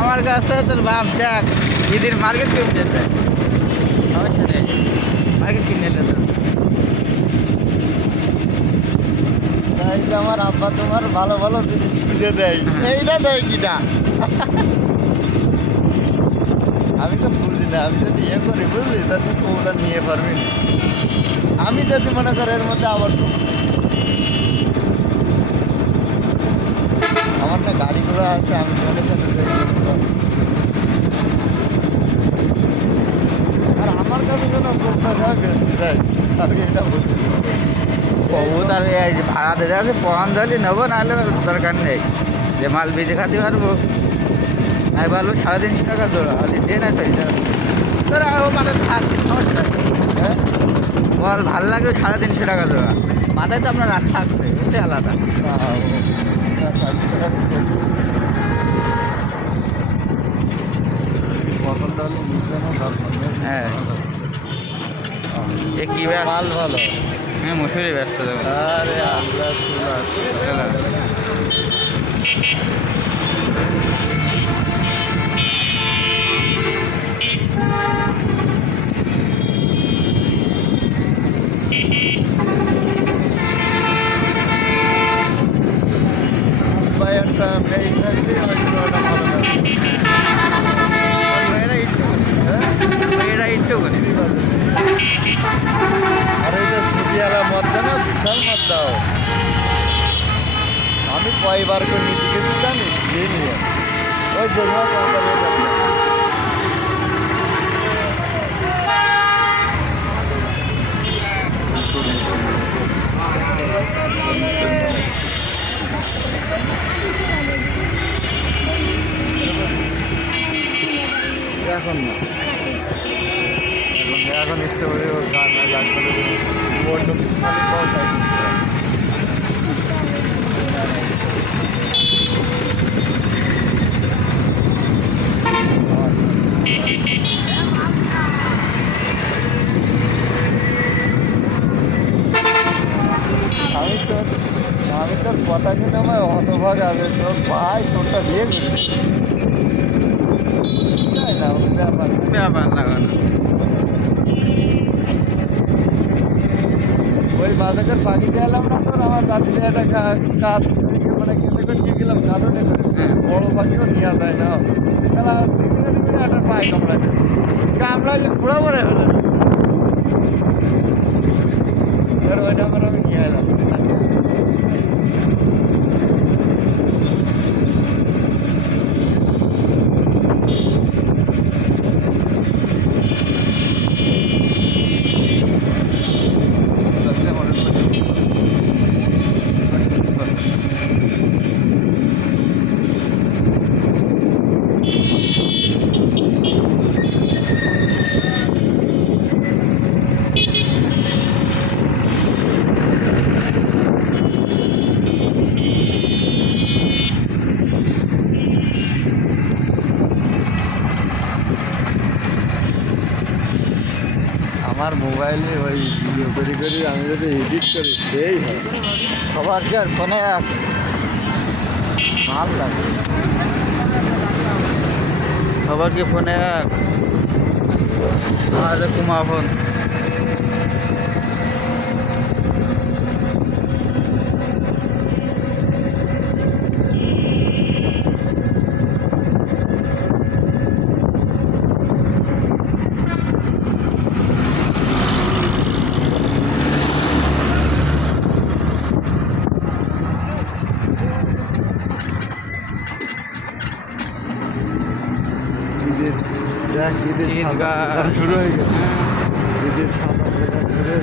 আমার কাছে তোর বাপ দেখ ঈদের মার্কেট কিনে যেতে সমস্যা নেই মার্কেট কিনে নিলে তো আমার আব্বা তোমার ভালো ভালো জিনিস খুঁজে দেয় এইটা দেয় কিনা আমি তো বুঝি না আমি যদি ইয়ে করি বুঝলি তাহলে ওটা নিয়ে পারবি না আমি যদি মনে করি এর মধ্যে আবার আমার না গাড়িগুলো আছে আমি মনে করি আর আমার কাছে যেন বেশি দেয় আমি এটা বুঝছি ও তার এই যে ভাড়া দিতে আছে পড়ান ধরলে নেবো নাহলে দরকার নেই যে মাল বেঁচে খাতে পারবো আমি বলবো 350 টাকা জোড়া আর দে না তো এটা তোরা ও মানে থাক সমস্যা হ্যাঁ বল ভালো লাগবে 350 টাকা জোড়া মাথায় তো আপনার রাত থাকছে এটা আলাদা হ্যাঁ এ কি মাল ভালো হ্যাঁ মুসুরি ব্যস্ত আরে আল্লাহ চলো একটা মেয়ে থাকলে হয়তো ওটা ভালো এটা একটু আর এটা ছুটিওয়ালা মদ না বিশাল মদ দাও আমি কয়বার করে নিতে গেছি জানিস দিয়ে নিয়ে ওই জন্য এখন না এখন স্টোরে গান লাগবে অন্য কিছু খালি পাওয়া যায় আমি তোর কথা শুনে আমার হতভাগ আছে তোর ভাই তোরটা বিয়ে করেছি না ব্যাপার ব্যাপার না ওই বাজারের পাখিতে এলাম না তোর আমার দাদি একটা কাজ মানে কেঁদে করে নিয়ে গেলাম কারণে করে বড় পাখিও নেওয়া যায় না তাহলে একটা পাই কামড়াচ্ছে কামড়াইলে পুরো মরে হলো ওইটা আবার আমি নিয়ে এলাম আমার মোবাইলে ওই ভিডিও করে করে আমি যদি এডিট করি সেই হয় সবার কি আর ফোনে ভালো লাগে সবার কি ফোনে আমাদের কুমা ফোন ঈদের শুরু হয়ে গেছে ঈদের 7-8 ঘুরে